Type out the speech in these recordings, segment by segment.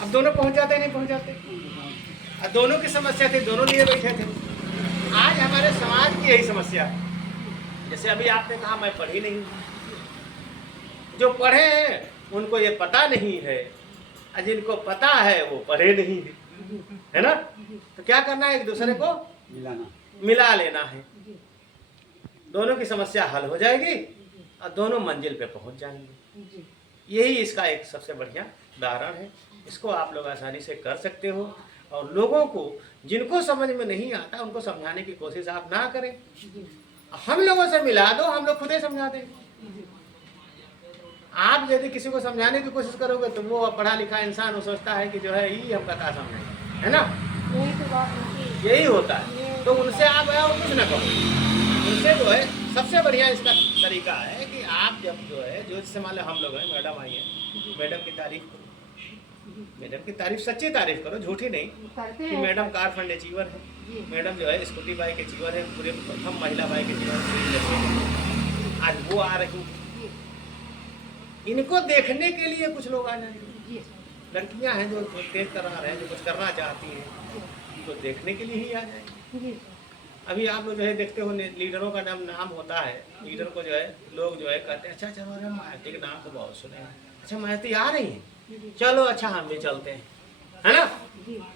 अब दोनों पहुंच जाते नहीं पहुंच जाते। अब दोनों की समस्या थी, दोनों लिए बैठे थे। आज हमारे समाज की यही समस्या है। जैसे अभी आपने कहा मैं पढ़ी नहीं, जो पढ़े हैं उनको ये पता नहीं है, और जिनको पता है वो पढ़े नहीं है ना। तो क्या करना है, एक दूसरे को मिला लेना है, दोनों की समस्या हल हो जाएगी और दोनों मंजिल पे पहुंच जाएंगे। यही इसका एक सबसे बढ़िया उदाहरण है। इसको आप लोग आसानी से कर सकते हो, और लोगों को जिनको समझ में नहीं आता उनको समझाने की कोशिश आप ना करें। हम लोगों से मिला दो, हम लोग खुद ही समझा देंगे। आप यदि किसी को समझाने की कोशिश करोगे तो वो पढ़ा लिखा इंसान वो सोचता है कि जो है ही हमका क्या समझाएगा, है ना। यही होता है। तो उनसे आप कुछ ना कहो, उनसे जो है सबसे बढ़िया इसका तरीका है कि आप जब जो है, जो जैसे मान लो हम लोग हैं, मैडम आई है, मैडम की तारीफ करो, मैडम की तारीफ सच्ची तारीफ करो, झूठी नहीं, कि मैडम कार फंड अचीवर है, मैडम जो है स्कूटी बाइक अचीवर है, पूरे प्रथम महिला बाइक अचीवर। आज वो आ रही, इनको देखने के लिए कुछ लोग आ जाएंगे। लड़कियां हैं जो तेज करा रहे हैं, जो कुछ करना चाहती हैं, उनको देखने के लिए ही आ जाएंगे। अभी आप लोग जो है देखते हो, लीडरों का नाम होता है, लीडर को जो है लोग जो है कहते हैं अच्छा चलो, अरे मायावती के नाम तो बहुत सुने हैं, अच्छा मायावती आ रही है, चलो अच्छा हम भी चलते हैं, है ना।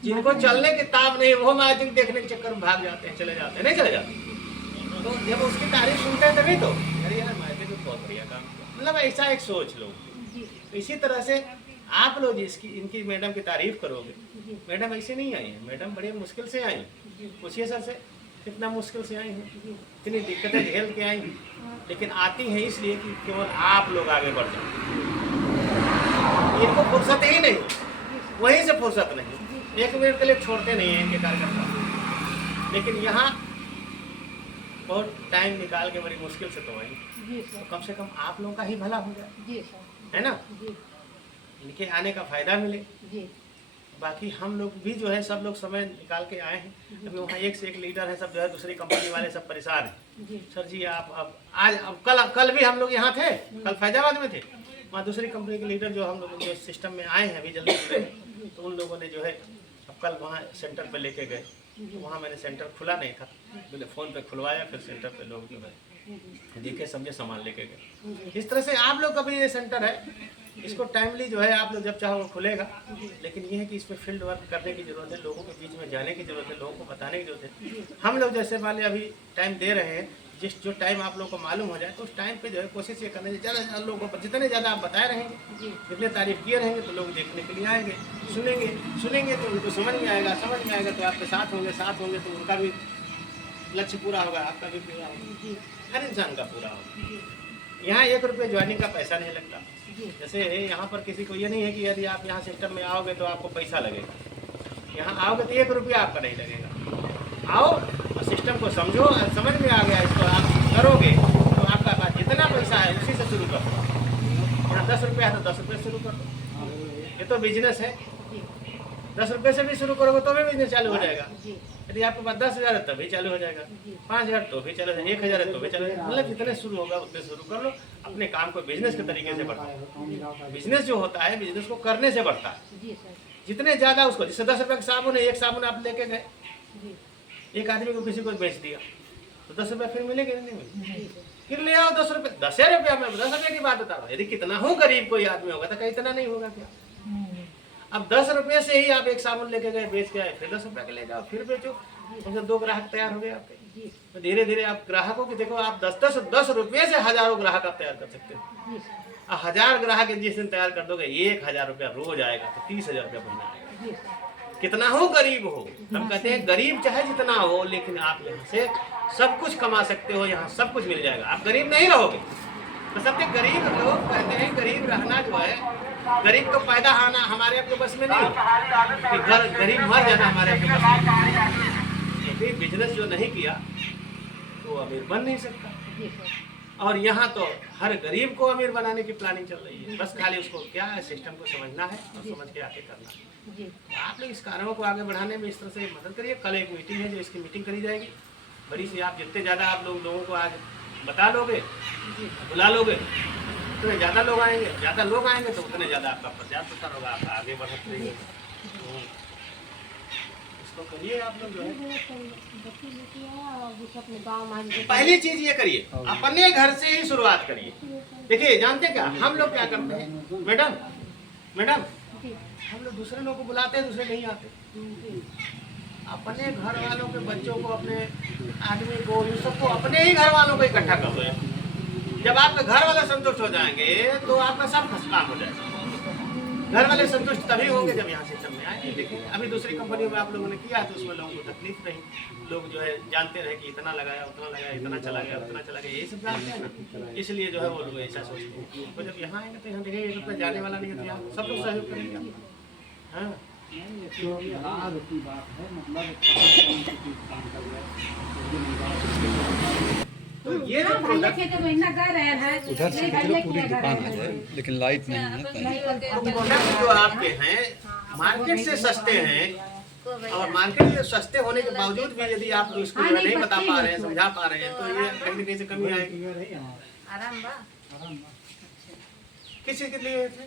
जिनको चलने की ताब नहीं वो मायावती देखने के चक्कर में भाग जाते हैं, चले जाते हैं, नहीं चले जाते। तो जब उसकी तारीफ सुनते हैं तभी तो अरे यार मायावती तो बहुत बढ़िया काम किया, मतलब ऐसा एक सोच लो। इसी तरह से आप लोग इसकी इनकी मैडम की तारीफ करोगे, मैडम ऐसे नहीं आई है, मैडम बड़ी मुश्किल से आई। पूछिए सर से कितना मुश्किल से आई हैं, इतनी दिक्कतें झेल के आई, लेकिन आती हैं इसलिए कि केवल आप लोग आगे बढ़ जाओ। इनको फुर्सत ही नहीं, वहीं से फुर्सत नहीं, एक मिनट के लिए छोड़ते नहीं हैं इनके कार्यकर्ता। लेकिन यहाँ बहुत टाइम निकाल के बड़ी मुश्किल से तो आई, तो कम से कम आप लोगों का ही भला हो जाए, है ना, इनके आने का फायदा मिले। बाकी हम लोग भी जो है सब लोग समय निकाल के आए हैं। अभी वहाँ एक से एक लीडर है, सब जो है दूसरी कंपनी वाले सब परेशान हैं। सर जी आप अब आज अब कल भी हम लोग यहाँ थे, कल फैजाबाद में थे, वहाँ दूसरी कंपनी के लीडर जो हम लोग जो सिस्टम में आए हैं अभी जल्दी से, तो उन लोगों ने जो है अब कल वहाँ सेंटर पर लेके गए। वहाँ मैंने सेंटर खुला नहीं था, मैंने फ़ोन पे खुलवाया, फिर सेंटर पे लोग जो है देखे समझे सामान लेके गए। इस तरह से आप लोग का भी ये सेंटर है, इसको टाइमली जो है आप लोग जब चाहो वो खुलेगा। लेकिन ये है कि इस पर फील्ड वर्क करने की ज़रूरत है, लोगों के बीच में जाने की ज़रूरत है, लोगों को बताने की ज़रूरत है। हम लोग जैसे मान लिया अभी टाइम दे रहे हैं, जो टाइम आप लोगों को मालूम हो जाए तो उस टाइम पे जो है कोशिश ये करना है ज़्यादा लोगों को, जितने ज़्यादा आप बताए रहेंगे, जितने तारीफ किए रहेंगे तो लोग देखने के लिए आएंगे, सुनेंगे तो उनको समझ में आएगा तो आपके साथ होंगे तो उनका भी लक्ष्य पूरा होगा, आपका भी पूरा होगा, हर इंसान का पूरा होगा। यहाँ 1 रुपये ज्वाइनिंग का पैसा नहीं लगता। जैसे यहाँ पर किसी को ये नहीं है कि यदि आप यहाँ सिस्टम में आओगे तो आपको पैसा लगेगा। यहाँ आओगे तो 1 रुपया आपका नहीं लगेगा। आओ और सिस्टम को समझो, समझ में आ गया इसको आप करोगे तो आपका जितना पैसा है उसी से शुरू करो। यहाँ 10 रुपया है तो 10 रुपये शुरू कर दो, ये तो बिजनेस है। 10 रुपये से भी शुरू करोगे तो भी बिजनेस चालू हो जाएगा। यदि आपके पास 10,000 है तभी चालू हो जाएगा, 5,000 तो भी चालू हो जाएगा, 1,000 है तो भी चालू हो जाएगा। मतलब जितने शुरू होगा उतने शुरू कर लो। अपने काम को बिजनेस के तरीके से बढ़ाओ। बिजनेस जो होता है बिजनेस को करने से बढ़ता है। जितने ज़्यादा उसको, जैसे 10 रुपये का साबुन है, एक साबुन आप लेके गए, एक आदमी को किसी को बेच दिया तो 10 रुपये फिर मिलेंगे नहीं मिलेंगे, फिर ले आओ 10 रुपये, 10 रुपया में 10 रुपये की बात बता रहा हूँ। यदि कितना हो गरीब कोई आदमी होगा तो कहीं इतना नहीं होगा क्या। अब 10 रुपये से ही आप एक साबुन लेके गए, बेच के आए, फिर 10 रुपये के ले जाओ, फिर बेचो, उनसे 2 ग्राहक तैयार हो गए आपके। तो धीरे धीरे आप ग्राहकों की देखो, आप 10 रुपये से हजारों ग्राहक आप तैयार कर सकते हो। 1000 ग्राहक जिस दिन तैयार कर दोगे 1000 रुपया रोज आएगा तो 30,000 रुपया महीना आएगा। कितना हो गरीब हो, हम कहते हैं गरीब चाहे जितना हो, लेकिन आप यहाँ से सब कुछ कमा सकते हो, यहाँ सब कुछ मिल जाएगा, आप गरीब नहीं रहोगे। तो सबसे गरीब लोग कहते हैं गरीब रहना जो है, गरीब तो पैदा आना हमारे आपके बस में नहीं, कि गरीब मर जाना हमारे आपके बस में। यदि बिजनेस जो नहीं किया तो अमीर बन नहीं सकता। और यहाँ तो हर गरीब को अमीर बनाने की प्लानिंग चल रही है, बस खाली उसको क्या है सिस्टम को समझना है और समझ के आगे करना है। आप लोग इस कारणों को आगे बढ़ाने में इस तरह से मदद करिए। कल एक मीटिंग है जो इसकी मीटिंग करी जाएगी बड़ी सी। आप जितने ज़्यादा आप लोगों को आज बता लोगे, बुला लोगे, उतने ज़्यादा लोग आएंगे तो उतने ज़्यादा आपका प्रचार प्रसार होगा, आप आगे बढ़ सकते हैं। इसको करिए आप लोग जो है। पहली चीज़ ये करिए, अपने घर से ही शुरुआत करिए। देखिए जानते क्या हम लोग क्या करते हैं मैडम, हम लोग दूसरे लोग को बुलाते हैं, दूसरे नहीं आते। अपने घर वालों के बच्चों को, अपने आदमी को, इन सबको अपने ही घर वालों को इकट्ठा कर दो। जब आपके घर वाले संतुष्ट हो जाएंगे तो आपका सब काम हो जाएगा। घर वाले संतुष्ट तभी होंगे जब यहाँ से में आएंगे। देखिए अभी दूसरी कंपनियों में आप लोगों ने किया तो उसमें लोगों को तकलीफ नहीं, लोग जो है जानते रहे कि इतना लगाया, उतना लगाया, इतना चला गया, उतना चला गया, यही सब जानते हैं ना, इसलिए जो है वो लोग ऐसा सोचते हैं। तो जब यहाँ आएंगे तो यहाँ देखेंगे ये तो जाने वाला नहीं है, तो यहाँ सब लोग सहयोग करेंगे। हाँ तो ये जो प्रोडक्ट उधर से पूरी दुकान है लेकिन लाइट नहीं है। प्रोडक्ट जो आपके हैं मार्केट से सस्ते हैं, और मार्केट से सस्ते होने के बावजूद भी यदि आप इसको नहीं बता पा रहे हैं, समझा पा रहे हैं, तो ये कहीं न कहीं से कमी आएगी। किस चीज़ के लिए थे?